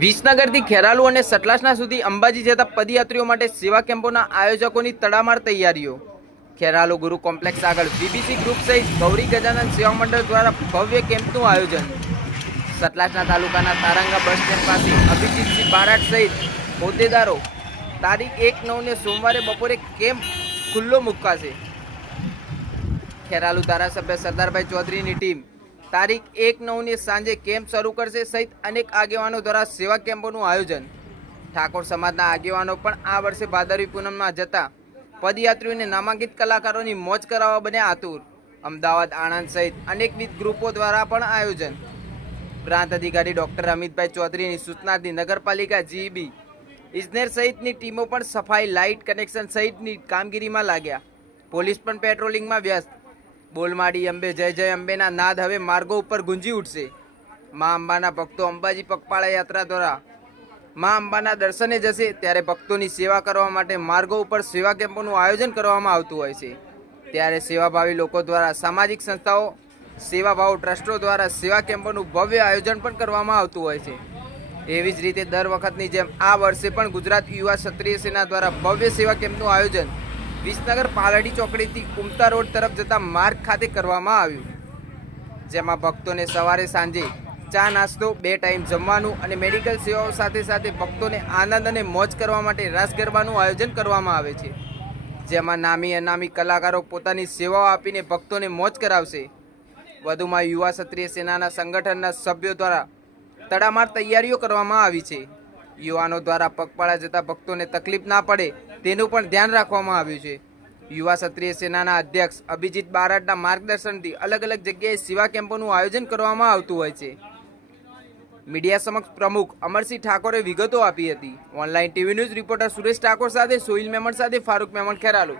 વિસનગરથી ખેરાલુ અને સતલાસના સુધી અંબાજી જતા પદયાત્રીઓ માટે સેવા કેમ્પોના આયોજકોની તડામાર તૈયારીઓ. ખેરાલુ ગુરુ કોમ્પ્લેક્સ આગળ બીબીસી ગ્રુપ સહિત ગૌરી ગજાનંદ સેવા મંડળ દ્વારા ભવ્ય કેમ્પનું આયોજન. સતલાસના તાલુકાના તારંગા બસ સ્ટેન્ડ પાસે અભિજીતસિંહ બારાટ સહિત હોદ્દેદારો તારીખ એક નવને સોમવારે બપોરે કેમ્પ ખુલ્લો મુકાશે. ખેરાલુ ધારાસભ્ય સરદારભાઈ ચૌધરીની ટીમ તારીખ એક નવની સાંજે કેમ્પ શરૂ કરશે સહિત અનેક આગેવાનો દ્વારા સેવા કેમ્પોનું આયોજન. ઠાકોર સમાજના આગેવાનો પણ આ વર્ષે ભાદરવી પૂનમમાં જતા પદયાત્રીઓને નામાંકિત કલાકારોની મોજ કરાવવા બન્યા આતુર. અમદાવાદ, આણંદ સહિત અનેકવિધ ગ્રુપો દ્વારા પણ આયોજન. પ્રાંત અધિકારી ડોક્ટર અમિતભાઈ ચૌધરીની સૂચનાથી નગરપાલિકા જીબી ઇજનેર સહિતની ટીમો પણ સફાઈ લાઇટ કનેક્શન સહિતની કામગીરીમાં લાગ્યા. પોલીસ પણ પેટ્રોલિંગમાં વ્યસ્ત. બોલમાડી અંબે, જય જય અંબેના નાદ હવે માર્ગો ઉપર ગુંજી ઉઠશે. મા અંબાના ભક્તો અંબાજી પગપાળા યાત્રા દ્વારા મા અંબાના દર્શને જશે ત્યારે ભક્તોની સેવા કરવા માટે માર્ગો ઉપર સેવા કેમ્પોનું આયોજન કરવામાં આવતું હોય છે. ત્યારે સેવાભાવી લોકો દ્વારા સામાજિક સંસ્થાઓ, સેવાભાવ ટ્રસ્ટો દ્વારા સેવા કેમ્પોનું ભવ્ય આયોજન પણ કરવામાં આવતું હોય છે. એવી જ રીતે દર વખતની જેમ આ વર્ષે પણ ગુજરાત યુવા ક્ષત્રિય સેના દ્વારા ભવ્ય સેવા કેમ્પનું આયોજન વિસનગર પાલડી ચોકડીથી કુમતા રોડ તરફ જતા માર્ગ ખાતે કરવામાં આવ્યું. જેમાં ભક્તોને સવારે સાંજે ચા નાસ્તો, બે ટાઈમ જમવાનું અને મેડિકલ સેવાઓ સાથે સાથે ભક્તોને આનંદ અને મોજ કરવા માટે રાસ ગરબાનું આયોજન કરવામાં આવે છે. જેમાં નામી અનામી કલાકારો પોતાની સેવાઓ આપીને ભક્તોને મોજ કરાવશે. વધુમાં યુવા ક્ષત્રિય સેનાના સંગઠનના સભ્યો દ્વારા તડામાર તૈયારીઓ કરવામાં આવી છે. યુવાનો દ્વારા પગપાળા જતા ભક્તોને તકલીફ ના પડે તેનું પણ ધ્યાન રાખવામાં આવ્યું છે. યુવા ક્ષત્રિય સેનાના અધ્યક્ષ અભિજીત બારડના માર્ગદર્શનથી અલગ અલગ જગ્યાએ સેવા કેમ્પોનું આયોજન કરવામાં આવતું હોય છે. મીડિયા સમક્ષ પ્રમુખ અમરસિંહ ઠાકોરે વિગતો આપી હતી. Online TV news reporter Suresh Thakor સાથે સોહિલ મેમણ સાથે ફારૂક મેમણ ખેરાલુ.